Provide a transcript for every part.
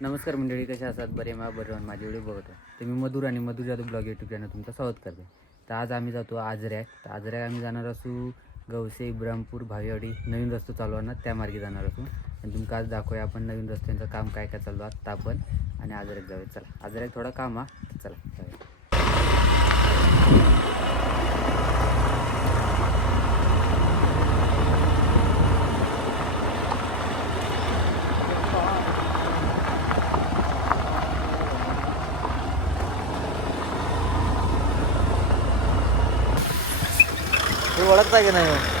नमस्कार मंडळी, कशा असतात? बरे बरं माझे व्हिडिओ बघतो. तर मी मधुर आणि मधुर जाधव ब्लॉग यूट्यूब चॅनल तुमचं स्वागत करते. तर आज आम्ही जातो आजऱ्यात. तर आजऱ्यात आम्ही जाणार असू गवसे, इब्रामपूर, भावेवाडी नवीन रस्ता चालू आहे ना, त्या मार्गे जाणार असू. आणि तुमचं आज दाखवूया आपण नवीन रस्त्यांचं काम काय काय चालू आहे आपण आणि आजऱ्यात जाऊया. चला, आजऱ्यात थोडं काम आहे, चला जाऊया. हे ओळखता की नाही?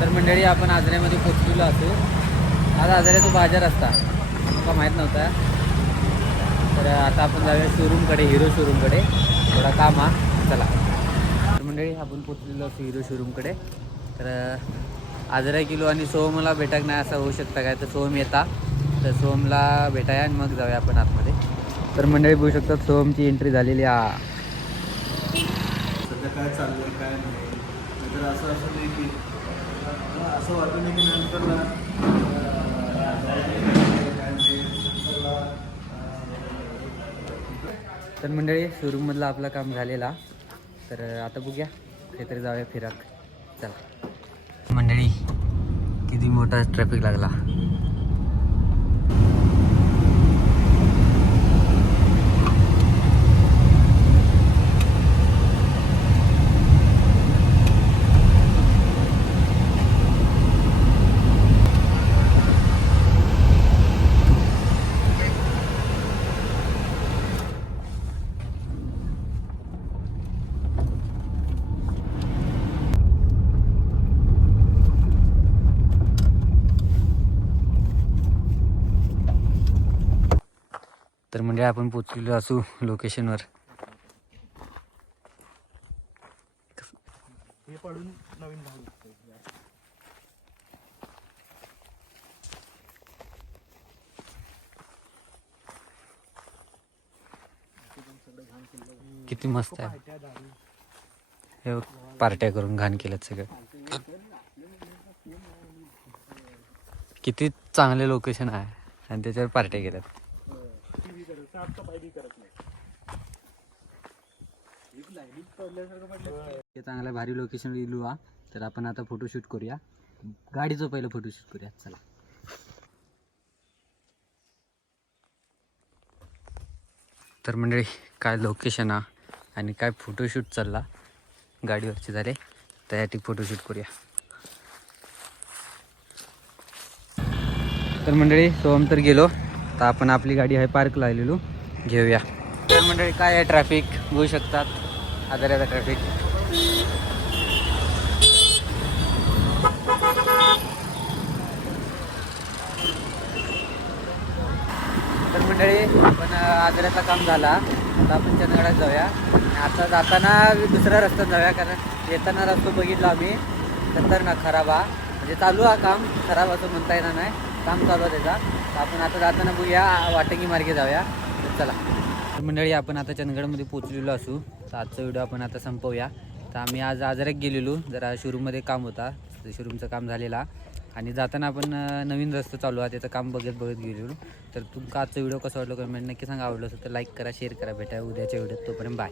तर मंडळी, आपण आजऱ्यामध्ये पोचलेलो असू. आज आजऱ्याचा बाजार असता, मला माहीत नव्हता. तर आता आपण जाऊया शोरूमकडे, हिरो शोरूमकडे. थोडा काम हा, चला. तर मंडळी, आपण पोचलेलो असू हिरो शोरूमकडे. तर आजरा किलो आणि सोहमला भेटाक नाही असं होऊ शकतं काय? तर सोहम येता, तर सोहमला भेटाया आणि मग जाऊया आपण आतमध्ये. तर मंडळी बघू शकतात, सोहमची एंट्री झालेली आहे. सध्या काय चाललंय काय नाही, तर असं नाही की असं वाटलं नाही की नंतरला काय नाही, नंतरला तर मंडळी शोरूममधलं आपलं काम झालेला. तर आता बघूया काहीतरी जाऊया फिराक. चला मंडळी, किती मोठा ट्रॅफिक लागला. तर म्हणजे आपण पोचलेलो असू लोकेशनवर. हे पडून नवीन भाग लागतोय. किती मस्त आहे हे बघ, पार्ट्या करून घाण केलं सगळं. किती चांगले लोकेशन आहे आणि त्याच्यावर पार्ट्या केल्यात. हे चांगलं भारी लोकेशन इलू हा. तर आपण आता फोटोशूट करूया. गाडीचं पहिलं फोटोशूट करूया. चला. तर मंडळी काय लोकेशन हा आणि काय फोटोशूट चालला गाडीवरचे झाले. त्यासाठी फोटोशूट करूया. तर मंडळी सोहम तर गेलो. तर आपण आपली गाडी आहे पार्क लावलेलो, घेऊया. तर मंडळी काय आहे ट्रॅफिक बघू शकतात. आजाराचा ट्रॅफिक. तर मंडळी आपण आजऱ्याचं काम झाला. आता आपण चंदगडात जाऊया. आणि आता जाताना दुसऱ्या रस्त्यात जाऊया, कारण येताना रस्ता बघितला आम्ही खतरनाक खराब हा. म्हणजे चालू हा काम, खराब असं म्हणता येणार नाही, काम चालू आहे त्याचा. तर आपण आता जाताना बघूया वाटंगी मार्गे जाऊया. तर चला. तर मंडळी आपण आता चंदगडमध्ये पोचलेलो असू. तर आजचा व्हिडिओ आपण आता संपवूया. तर आम्ही आज आजऱ्यात गेलेलो, जरा शोरूममध्ये काम होता. शोरूमचं काम झालेला आणि जाताना आपण नवीन रस्ता चालू आहे त्याचं काम बघत गेलेलो. तर तुमका आजचा व्हिडिओ कसा वाटला कमेंट नक्की सांगा. आवडलं असेल तर लाईक करा, शेअर करा. भेटा उद्याच्या व्हिडिओत. तोपर्यंत बाय.